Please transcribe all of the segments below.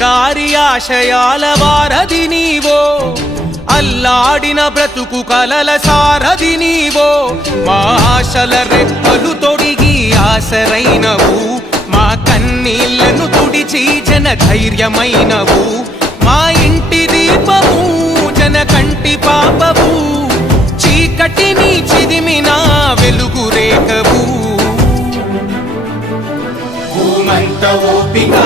గారి ఆశయాల వారధి నీవో, అల్లాడిన బ్రతుకు కలల సారథి నీవో. మా ఆశల రెక్కలు తొడిగి ఆసరైనవు, మా కన్నీళ్లను తుడిచి జన ధైర్యమైనవు. మా ఇంటి దీపము జన కంటి పాపవు, చీకటిని చిదిమిన వెలుగు రేఖవు. భూమంత ఓపిక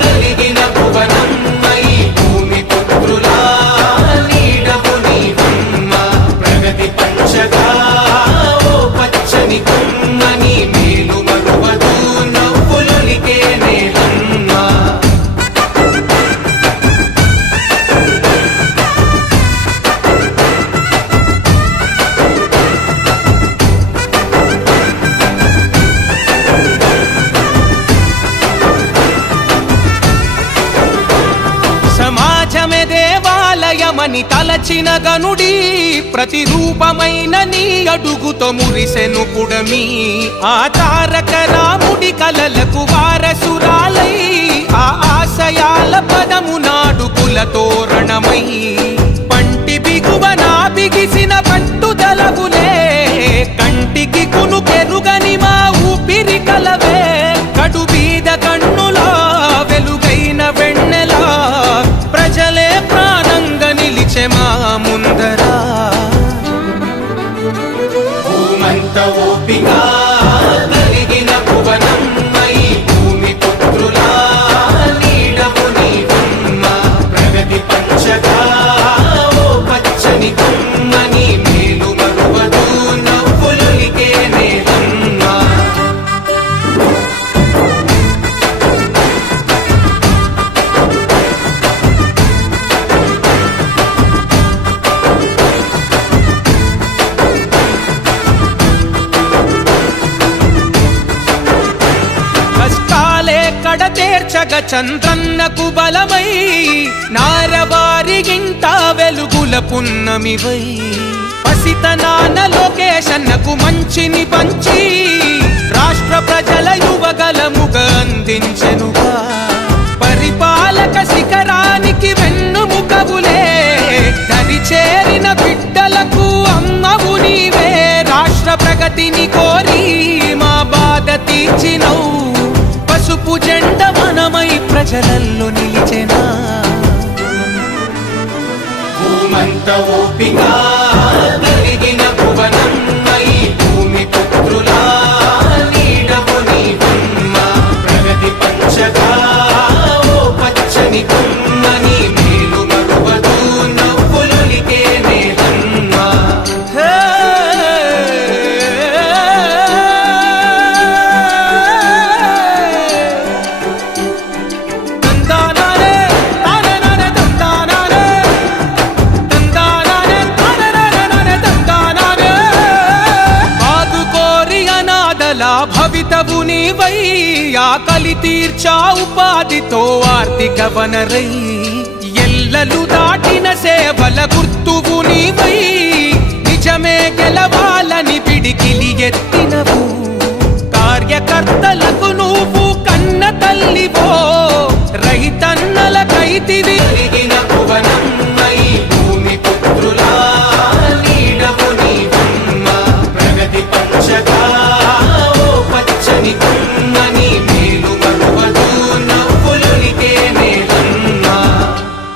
కలిగిన భువనమ్మై భూమి పుత్రులా నీడవు నీవమ్మ. ప్రగతి పంచగా ఓ పచ్చని కొమ్మని మేలు మరువదు నవ్వులొలికే నేలమ్మ. సమాజమే దేవాలయమని తలచిన గనుడి, ప్రతిరూపమైన నీ అడుగుతో మురిసెను పుడమి. ఆ తారక రాముడి కలలకు వారసురాలై, ఆ ఆశయాల పదము నాడుకుల తోరణమై. పంటి బిగువన బిగిసిన పట్టుదలవులే, కంటికి కునుకెరుగని మా ఊపిరి కలవే. కడు బీద కన్నులా వెలుగైన వెన్నెలా, ప్రజలే ప్రాణంగా నిలిచే మా ముందరా. భూమంత ఓపిక కలిగిన భువనమ్మై భూమి పుత్రులా నీడవు నీవమ్మ. ప్రగతి పంచగా ఓ పచ్చని కొమ్మని మేలు మరువదు నవ్వులొలికే నేలమ్మ. కష్టాలే కడతేర్చగ చంద్రన్నకు బలమై, నారవారి గింట వెలుగుల పున్నమివై. పసితనాన లోకేశన్నకు మంచిని పంచి, రాష్ట్ర ప్రజల యువగలముగా అందించెనుగా. పరిపాలక శిఖరానికి వెన్నుముకవులే, దరి చేరిన బిడ్డలకు అమ్మవు నీవే. రాష్ట్ర ప్రగతిని కోరి మా బాధ తీర్చినవు, పసుపు జెండ మనమై ప్రజలల్లో నిలిచెనా. భూమంత ఓపిక కలిగిన భువనమ్మై భూమి పుత్రులా నీడవు నీవమ్మ. ప్రగతి పంచగా ఓ పచ్చని కొమ్మని మేలు మరువదు నవ్వులొలికే నేలమ్మ. భవితవు నీవై, ఆకలి తీర్చా ఉపాధితో ఆర్థిక వనరై. ఎల్లలు దాటిన సేవల గుర్తువు నీవై, నిజమే గెలవాలని పిడికి